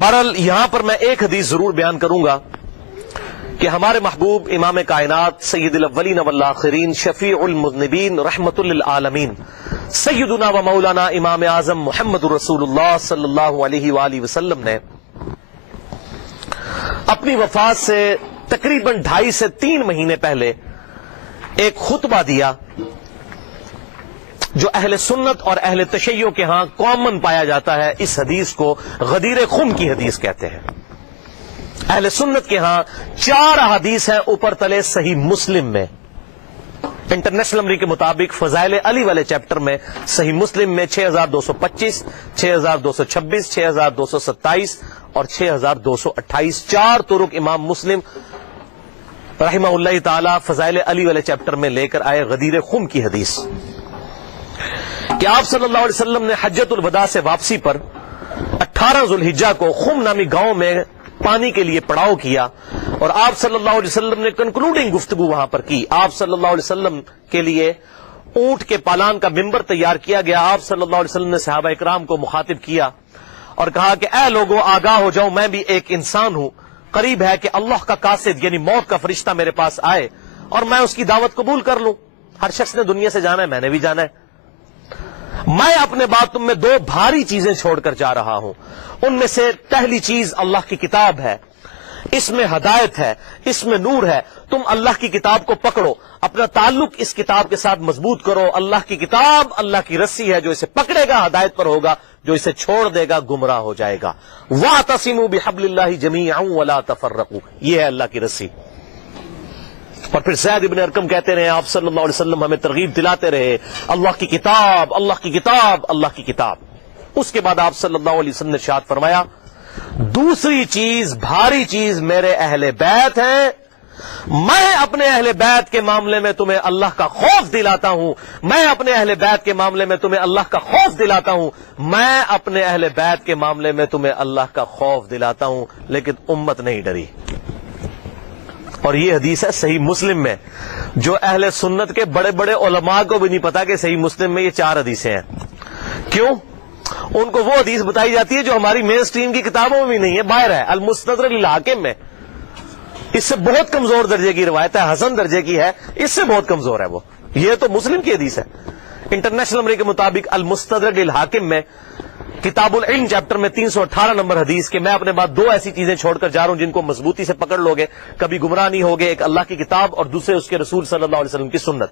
بہرحال یہاں پر میں ایک حدیث ضرور بیان کروں گا کہ ہمارے محبوب امام کائنات سید الاولین والآخرین شفیع المذنبین رحمت للعالمین سیدنا و مولانا امام اعظم محمد رسول اللہ صلی اللہ علیہ وآلہ وسلم نے اپنی وفات سے تقریباً 2.5 سے 3 مہینے پہلے ایک خطبہ دیا جو اہل سنت اور اہل تشیع کے ہاں کامن پایا جاتا ہے. اس حدیث کو غدیر خم کی حدیث کہتے ہیں. اہل سنت کے ہاں 4 احادیث ہیں اوپر تلے صحیح مسلم میں. انٹرنیشنل نمبر کے مطابق فضائل علی والے چیپٹر میں صحیح مسلم میں 6225 6226 6227 اور 6228 4 طرق امام مسلم رحمہ اللہ تعالی فضائل علی والے چیپٹر میں لے کر آئے. غدیر خم کی حدیث کہ آپ صلی اللہ علیہ وسلم نے حجۃ الوداع سے واپسی پر 18 ذوالحجہ کو خم نامی گاؤں میں پانی کے لیے پڑاؤ کیا اور آپ صلی اللہ علیہ وسلم نے کنکلوڈنگ گفتگو وہاں پر کی. آپ صلی اللہ علیہ وسلم کے لیے اونٹ کے پالان کا ممبر تیار کیا گیا. آپ صلی اللہ علیہ وسلم نے صحابہ اکرام کو مخاطب کیا اور کہا کہ اے لوگوں آگاہ ہو جاؤ، میں بھی ایک انسان ہوں. قریب ہے کہ اللہ کا قاصد یعنی موت کا فرشتہ میرے پاس آئے اور میں اس کی دعوت قبول کر لوں. ہر شخص نے دنیا سے جانا ہے، میں نے بھی جانا ہے. میں اپنے بعد تم میں 2 بھاری چیزیں چھوڑ کر جا رہا ہوں. ان میں سے پہلی چیز اللہ کی کتاب ہے. اس میں ہدایت ہے، اس میں نور ہے. تم اللہ کی کتاب کو پکڑو، اپنا تعلق اس کتاب کے ساتھ مضبوط کرو. اللہ کی کتاب اللہ کی رسی ہے، جو اسے پکڑے گا ہدایت پر ہوگا، جو اسے چھوڑ دے گا گمراہ ہو جائے گا. وَاعْتَصِمُوا بِحَبْلِ اللَّهِ جَمِيعًا وَلَا تَفَرَّقُوا، یہ ہے اللہ کی رسی. اور پھر زید ابن ارقم کہتے رہے آپ صلی اللہ علیہ وسلم ہمیں ترغیب دلاتے رہے اللہ کی کتاب اللہ کی کتاب اللہ کی کتاب. اس کے بعد آپ صلی اللہ علیہ وسلم نے ارشاد فرمایا دوسری چیز بھاری چیز میرے اہل بیت ہیں. میں اپنے اہل بیت کے معاملے میں تمہیں اللہ کا خوف دلاتا ہوں. میں اپنے اہل بیت کے معاملے میں تمہیں اللہ کا خوف دلاتا ہوں. میں اپنے اہل بیت کے معاملے میں تمہیں اللہ کا خوف دلاتا ہوں. لیکن امت نہیں ڈری. اور یہ حدیث ہے صحیح مسلم میں، جو اہل سنت کے بڑے بڑے علماء کو بھی نہیں پتا کہ صحیح مسلم میں یہ 4 حدیثیں ہیں. کیوں؟ ان کو وہ حدیث بتائی جاتی ہے جو ہماری مین سٹریم کی کتابوں میں بھی نہیں ہے، باہر ہے المستدرک للحاکم میں. اس سے بہت کمزور درجے کی روایت ہے، حسن درجے کی ہے، اس سے بہت کمزور ہے وہ. یہ تو مسلم کی حدیث ہے. انٹرنیشنل نمبر کے مطابق المستدرک للحاکم میں کتاب العلم چیپٹر میں 318 نمبر حدیث کہ میں اپنے بعد 2 ایسی چیزیں چھوڑ کر جا رہا ہوں جن کو مضبوطی سے پکڑ لوگے کبھی گمراہ نہیں ہوگے. ایک اللہ کی کتاب اور دوسرے اس کے رسول صلی اللہ علیہ وسلم کی سنت.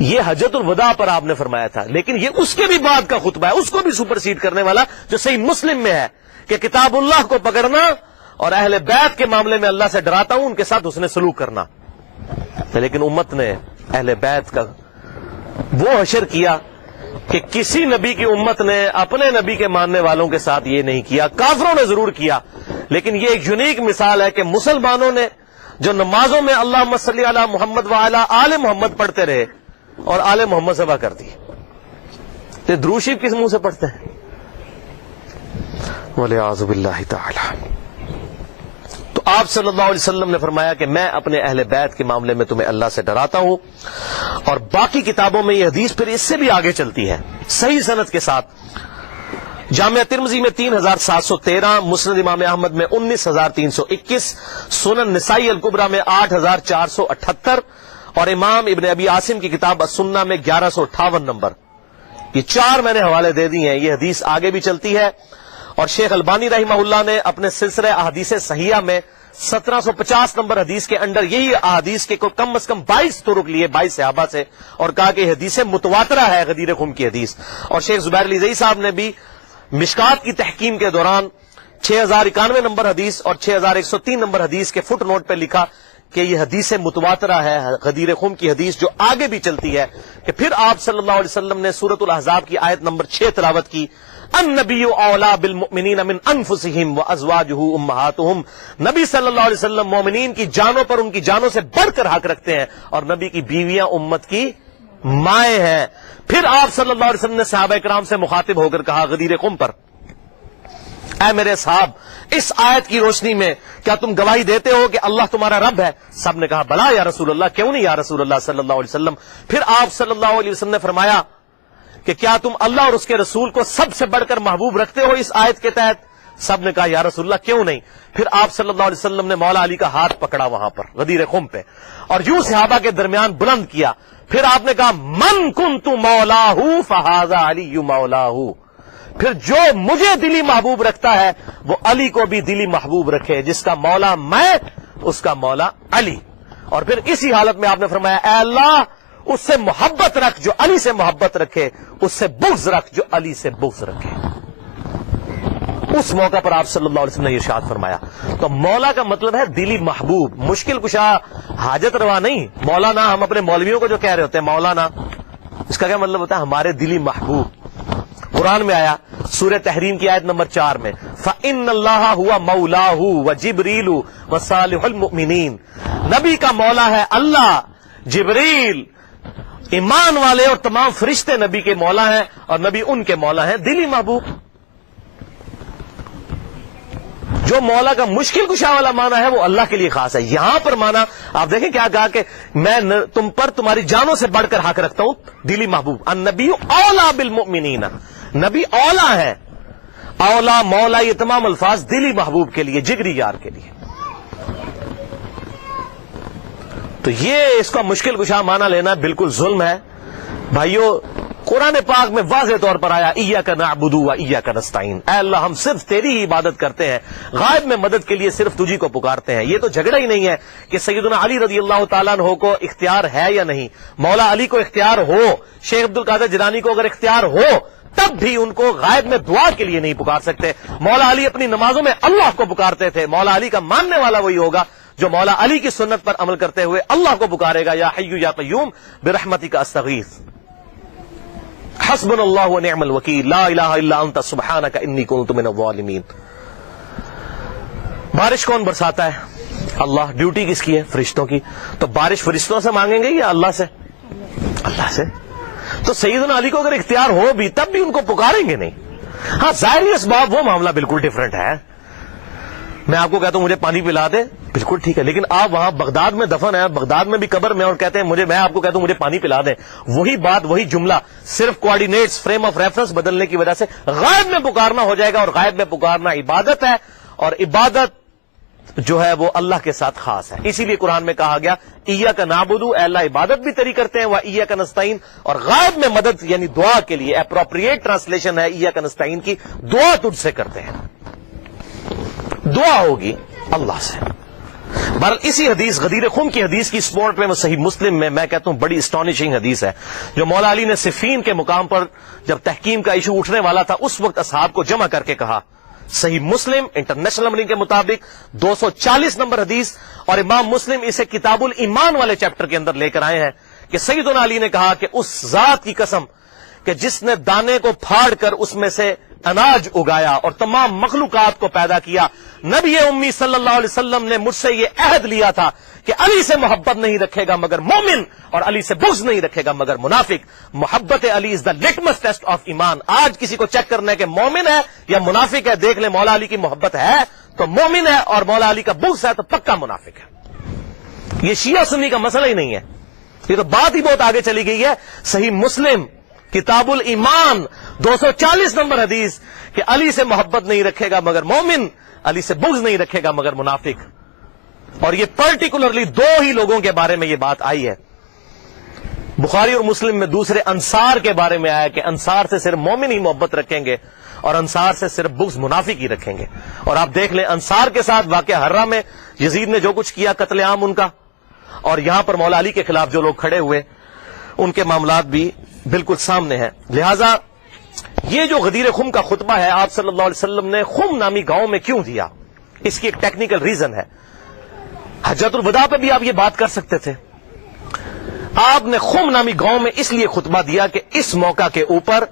یہ حجۃ الوداع پر آپ نے فرمایا تھا، لیکن یہ اس کے بھی بعد کا خطبہ ہے، اس کو بھی سپرسیڈ کرنے والا جو صحیح مسلم میں ہے کہ کتاب اللہ کو پکڑنا اور اہل بیت کے معاملے میں اللہ سے ڈراتا ہوں، ان کے ساتھ اس نے سلوک کرنا. لیکن امت نے اہل بیت کا وہ حشر کیا کہ کسی نبی کی امت نے اپنے نبی کے ماننے والوں کے ساتھ یہ نہیں کیا. کافروں نے ضرور کیا، لیکن یہ ایک یونیک مثال ہے کہ مسلمانوں نے جو نمازوں میں اللہم صلی علی محمد وعلی آل محمد پڑھتے رہے اور آل محمد ذبح کر دی. تو درود شریف کس منہ سے پڑھتے ہیں؟ والعیاذ باللہ تعالی. تو آپ صلی اللہ علیہ وسلم نے فرمایا کہ میں اپنے اہل بیت کے معاملے میں تمہیں اللہ سے ڈراتا ہوں. اور باقی کتابوں میں یہ حدیث پھر اس سے بھی آگے چلتی ہے صحیح سند کے ساتھ. جامعہ ترمذی میں 3713، مسند امام احمد میں 19321، سنن نسائی الکبریٰ میں 8478 اور امام ابن ابی عاصم کی کتاب السنہ میں 1158 نمبر. یہ 4 میں نے حوالے دے دی ہیں. یہ حدیث آگے بھی چلتی ہے اور شیخ البانی رحمہ اللہ نے اپنے سلسلہ احادیث صحیحہ میں 1750 نمبر حدیث کے اندر یہی احادیث کے کم از کم 22 طرق لیے 22 صحابہ سے اور کہا کہ حدیث متواترہ ہے غدیر خم کی حدیث. اور شیخ زبیر علی زئی صاحب نے بھی مشکات کی تحکیم کے دوران 6091 نمبر حدیث اور 6103 نمبر حدیث کے فٹ نوٹ پہ لکھا کہ یہ حدیث متواترہ ہے غدیر خم کی حدیث، جو آگے بھی چلتی ہے کہ پھر آپ صلی اللہ علیہ وسلم نے سورۃ الاحزاب کی آیت نمبر 6 تلاوت کی. النبی اولا بالمؤمنین من انفسہم وازواجہ امہاتہم. نبی صلی اللہ علیہ وسلم مومنین کی جانوں پر ان کی جانوں سے بڑھ کر حق رکھتے ہیں اور نبی کی بیویاں امت کی مائیں ہیں. پھر آپ صلی اللہ علیہ وسلم نے صحابہ کرام سے مخاطب ہو کر کہا غدیر خم پر، اے میرے صاحب اس آیت کی روشنی میں کیا تم گواہی دیتے ہو کہ اللہ تمہارا رب ہے؟ سب نے کہا بلا یا رسول اللہ، کیوں نہیں یا رسول اللہ صلی اللہ علیہ وسلم. پھر آپ صلی اللہ علیہ وسلم نے فرمایا کہ کیا تم اللہ اور اس کے رسول کو سب سے بڑھ کر محبوب رکھتے ہو اس آیت کے تحت؟ سب نے کہا یا رسول اللہ کیوں نہیں؟ پھر آپ صلی اللہ علیہ وسلم نے مولا علی کا ہاتھ پکڑا وہاں پر غدیر خم پہ اور یوں صحابہ کے درمیان بلند کیا. پھر آپ نے کہا من کنت مولاہ فہذا علی مولاہ. پھر جو مجھے دلی محبوب رکھتا ہے وہ علی کو بھی دلی محبوب رکھے. جس کا مولا میں اس کا مولا علی. اور پھر اسی حالت میں آپ نے فرمایا اے اللہ اس سے محبت رکھ جو علی سے محبت رکھے, اس سے بغض رکھ جو علی سے بغض رکھے. اس موقع پر آپ صلی اللہ علیہ وسلم نے ارشاد فرمایا. تو مولا کا مطلب ہے دلی محبوب, مشکل کشا, حاجت روا نہیں. مولانا ہم اپنے مولویوں کو جو کہہ رہے ہوتے ہیں مولانا, اس کا کیا مطلب ہوتا ہے؟ ہمارے دلی محبوب. قرآن میں آیا سورہ تحریم کی آیت نمبر 4 میں فَإِنَّ اللَّهَ هُوَ مَوْلَاهُ وَجِبْرِيلُ وَصَالِحُ الْمُؤْمِنِينَ. نبی کا مولا ہے اللہ, جبریل, ایمان والے اور تمام فرشتے نبی کے مولا ہیں, اور نبی ان کے مولا ہیں دلی محبوب. جو مولا کا مشکل کشا والا معنی ہے وہ اللہ کے لیے خاص ہے. یہاں پر معنی آپ دیکھیں کیا کہا کہ میں تم پر تمہاری جانوں سے بڑھ کر حق رکھتا ہوں, دلی محبوب. النبی اولا بالمؤمنین, نبی اولا ہے. اولا مولا یہ تمام الفاظ دلی محبوب کے لیے, جگری یار کے لیے. تو یہ اس کا مشکل کشا معنی لینا بالکل ظلم ہے بھائیو. قرآن پاک میں واضح طور پر آیا ایاک نعبد و ایاک نستعین, اے اللہ ہم صرف تیری ہی عبادت کرتے ہیں, غائب میں مدد کے لیے صرف تجھی کو پکارتے ہیں. یہ تو جھگڑا ہی نہیں ہے کہ سیدنا علی رضی اللہ تعالیٰ عنہ کو اختیار ہے یا نہیں. مولا علی کو اختیار ہو, شیخ عبد القادر جیلانی کو اگر اختیار ہو تب بھی ان کو غائب میں دعا کے لیے نہیں پکار سکتے. مولا علی اپنی نمازوں میں اللہ کو پکارتے تھے. مولا علی کا ماننے والا وہی ہوگا جو مولا علی کی سنت پر عمل کرتے ہوئے اللہ کو پکارے گا یا حی یا قیوم برحمتک استغیث, حسبنا اللہ ونعم الوکیل, لا الہ الا انت سبحانک انی کنت من الظالمین. بارش کون برساتا ہے؟ اللہ. ڈیوٹی کس کی ہے؟ فرشتوں کی. تو بارش فرشتوں سے مانگیں گے یا اللہ سے؟ اللہ سے. تو سیدنا علی کو اگر اختیار ہو بھی تب بھی ان کو پکاریں گے نہیں. ہاں ظاہری اسباب وہ معاملہ بالکل ڈیفرنٹ ہے. میں آپ کو کہتا ہوں مجھے پانی پلا دے, بالکل ٹھیک ہے, لیکن آپ وہاں بغداد میں دفن ہیں, بغداد میں بھی قبر میں, اور کہتے ہیں میں آپ کو کہتا ہوں مجھے پانی پلا دیں. وہی بات وہی جملہ, صرف کوآرڈینیٹس فریم آف ریفرنس بدلنے کی وجہ سے غائب میں پکارنا ہو جائے گا, اور غائب میں پکارنا عبادت ہے, اور عبادت جو ہے وہ اللہ کے ساتھ خاص ہے. اسی لیے قرآن میں کہا گیا ایاک نعبد, اے اللہ عبادت بھی تیری کرتے ہیں, وایاک نستعین, اور غائب میں مدد یعنی دعا کے لیے اپروپریٹ ٹرانسلیشن ہے ایاک نستعین کی, دعا تجھ سے کرتے ہیں. دعا ہوگی اللہ سے. بہرحال اسی حدیث غدیر خم کی حدیث کی سپورٹ میں صحیح مسلم میں کہتا ہوں بڑی اسٹانشنگ حدیث ہے, جو مولا علی نے صفین کے مقام پر جب تحکیم کا ایشو اٹھنے والا تھا اس وقت اصحاب کو جمع کر کے کہا. صحیح مسلم انٹرنیشنل نمبرنگ کے مطابق 240 نمبر حدیث, اور امام مسلم اسے کتاب الایمان والے چیپٹر کے اندر لے کر آئے ہیں کہ سیدنا علی نے کہا کہ اس ذات کی قسم کہ جس نے دانے کو پھاڑ کر اس میں سے اناج اگایا اور تمام مخلوقات کو پیدا کیا, نبی امی صلی اللہ علیہ وسلم نے مجھ سے یہ عہد لیا تھا کہ علی سے محبت نہیں رکھے گا مگر مومن, اور علی سے بغض نہیں رکھے گا مگر منافق. محبت علی از دا لٹمس ٹیسٹ آف ایمان. آج کسی کو چیک کرنا ہے کہ مومن ہے یا منافق ہے, دیکھ لیں مولا علی کی محبت ہے تو مومن ہے, اور مولا علی کا بغض ہے تو پکا منافق ہے. یہ شیعہ سنی کا مسئلہ ہی نہیں ہے, یہ تو بات ہی بہت آگے چلی گئی ہے. صحیح مسلم کتاب الایمان 240 نمبر حدیث کہ علی سے محبت نہیں رکھے گا مگر مومن, علی سے بغض نہیں رکھے گا مگر منافق. اور یہ پرٹیکولرلی 2 ہی لوگوں کے بارے میں یہ بات آئی ہے. بخاری اور مسلم میں دوسرے انصار کے بارے میں آیا کہ انصار سے صرف مومن ہی محبت رکھیں گے اور انصار سے صرف بغض منافق ہی رکھیں گے. اور آپ دیکھ لیں انصار کے ساتھ واقعہ ہرہ میں یزید نے جو کچھ کیا, قتل عام ان کا, اور یہاں پر مولا علی کے خلاف جو لوگ کھڑے ہوئے ان کے معاملات بھی بالکل سامنے ہیں. لہذا یہ جو غدیر خم کا خطبہ ہے آپ صلی اللہ علیہ وسلم نے خم نامی گاؤں میں کیوں دیا, اس کی ایک ٹیکنیکل ریزن ہے. حجۃ الوداع پہ بھی آپ یہ بات کر سکتے تھے. آپ نے خم نامی گاؤں میں اس لیے خطبہ دیا کہ اس موقع کے اوپر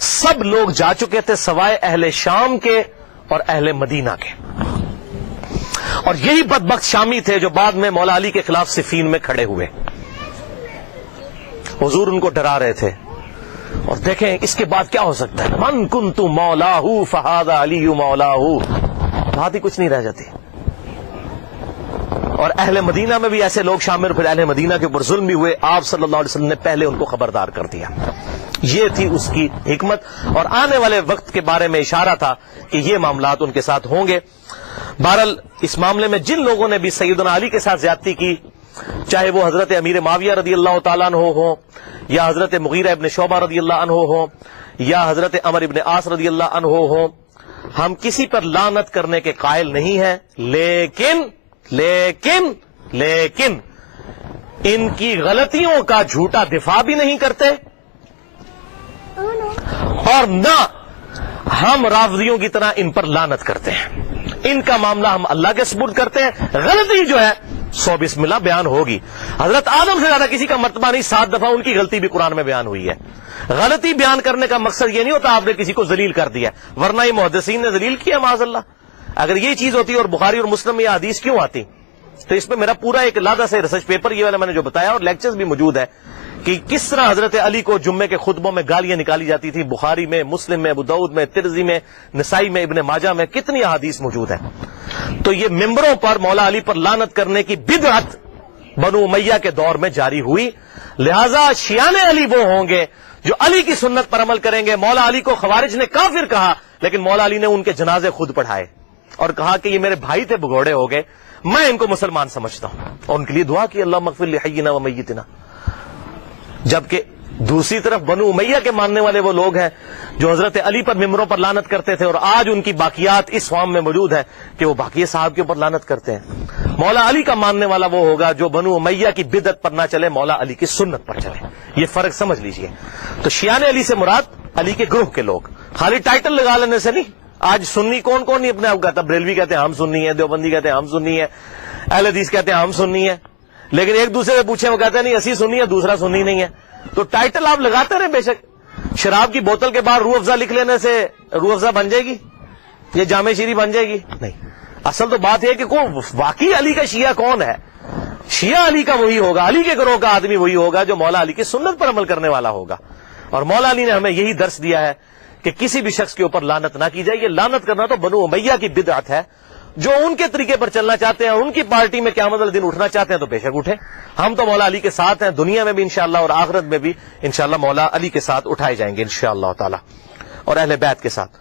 سب لوگ جا چکے تھے سوائے اہل شام کے اور اہل مدینہ کے, اور یہی بدبخت شامی تھے جو بعد میں مولا علی کے خلاف صفین میں کھڑے ہوئے. حضور ان کو ڈرا رہے تھے, اور دیکھیں اس کے بعد کیا ہو سکتا ہے. من کنت مولاہ فہذا علی مولاہ, بات ہی کچھ نہیں رہ جاتی. اور اہل مدینہ میں بھی ایسے لوگ شامل, پھر اہل مدینہ کے اوپر ظلم بھی ہوئے. آپ صلی اللہ علیہ وسلم نے پہلے ان کو خبردار کر دیا. یہ تھی اس کی حکمت، اور آنے والے وقت کے بارے میں اشارہ تھا کہ یہ معاملات ان کے ساتھ ہوں گے۔ بہرحال اس معاملے میں جن لوگوں نے بھی سیدنا علی کے ساتھ زیادتی کی، چاہے وہ حضرت امیر معاویہ رضی اللہ تعالیٰ عنہ ہو، یا حضرت مغیرہ ابن شعبہ رضی اللہ عنہ ہو، یا حضرت عمر ابن عاص رضی اللہ عنہ ہو، ہم کسی پر لعنت کرنے کے قائل نہیں ہیں، لیکن ان کی غلطیوں کا جھوٹا دفاع بھی نہیں کرتے، اور نہ ہم رافضیوں کی طرح ان پر لعنت کرتے ہیں۔ ان کا معاملہ ہم اللہ کے سپرد کرتے ہیں، غلطی جو ہے 100 بسم اللہ بیان ہوگی۔ حضرت آدم سے زیادہ کسی کا مرتبہ نہیں، 7 دفعہ ان کی غلطی بھی قرآن میں بیان ہوئی ہے۔ غلطی بیان کرنے کا مقصد یہ نہیں ہوتا آپ نے کسی کو ذلیل کر دیا، ورنہ یہ محدثین نے ذلیل کیا معاذ اللہ۔ اگر یہ چیز ہوتی اور بخاری اور مسلم میں یہ حدیث کیوں آتی؟ تو اس پہ میرا پورا ایک علیحدہ سے ریسرچ پیپر یہ والا میں نے جو بتایا، اور لیکچرز بھی موجود ہے کہ کس طرح حضرت علی کو جمعے کے خطبوں میں گالیاں نکالی جاتی تھی۔ بخاری میں، مسلم میں، ابو داؤد میں، ترمذی میں، نسائی میں، ابن ماجہ میں کتنی احادیث موجود ہے۔ تو یہ ممبروں پر مولا علی پر لعنت کرنے کی بدعت بنو امیہ کے دور میں جاری ہوئی، لہذا شیعان علی وہ ہوں گے جو علی کی سنت پر عمل کریں گے۔ مولا علی کو خوارج نے کافر کہا، لیکن مولا علی نے ان کے جنازے خود پڑھائے اور کہا کہ یہ میرے بھائی تھے، بگوڑے ہو گئے، میں ان کو مسلمان سمجھتا ہوں، اور ان کے لیے دعا کی اللہم اغفر لحینا و میتنا۔ جبکہ دوسری طرف بنو امیہ کے ماننے والے وہ لوگ ہیں جو حضرت علی پر ممبروں پر لعنت کرتے تھے، اور آج ان کی باقیات اس فارم میں موجود ہے کہ وہ باقی صاحب کے اوپر لعنت کرتے ہیں۔ مولا علی کا ماننے والا وہ ہوگا جو بنو امیہ کی بدعت پر نہ چلے، مولا علی کی سنت پر چلے۔ یہ فرق سمجھ لیجئے۔ تو شیعان علی سے مراد علی کے گروہ کے لوگ، خالی ٹائٹل لگا لینے سے نہیں۔ آج سنی کون کون نہیں اپنے آپ کہتا؟ بریلوی کہتے ہیں ہم سنی ہیں، دیوبندی کہتے ہیں ہم سنی ہیں، اہل حدیث کہتے ہیں ہم سنی ہیں، لیکن ایک دوسرے سے پوچھیں وہ کہتے ہیں نہیں اسی سنی ہے، دوسرا سنی نہیں ہے۔ تو ٹائٹل آپ لگاتے رہے، بے شک شراب کی بوتل کے بعد روح افزا لکھ لینے سے روح افزا بن جائے گی، یہ جامع شیری بن جائے گی؟ نہیں۔ اصل تو بات یہ کہ واقعی علی کا شیعہ کون ہے؟ شیعہ علی کا وہی ہوگا، علی کے گروہ کا آدمی وہی ہوگا جو مولا علی کی سنت پر عمل کرنے والا ہوگا۔ اور مولا علی نے ہمیں یہی درس دیا ہے کہ کسی بھی شخص کے اوپر لعنت نہ کی جائے۔ یہ لعنت کرنا تو بنو امیہ کی بدعت ہے، جو ان کے طریقے پر چلنا چاہتے ہیں، ان کی پارٹی میں قیامت والے دن اٹھنا چاہتے ہیں تو بے شک اٹھیں۔ ہم تو مولا علی کے ساتھ ہیں، دنیا میں بھی انشاءاللہ اور آخرت میں بھی انشاءاللہ مولا علی کے ساتھ اٹھائے جائیں گے انشاءاللہ تعالی، اور اہل بیت کے ساتھ۔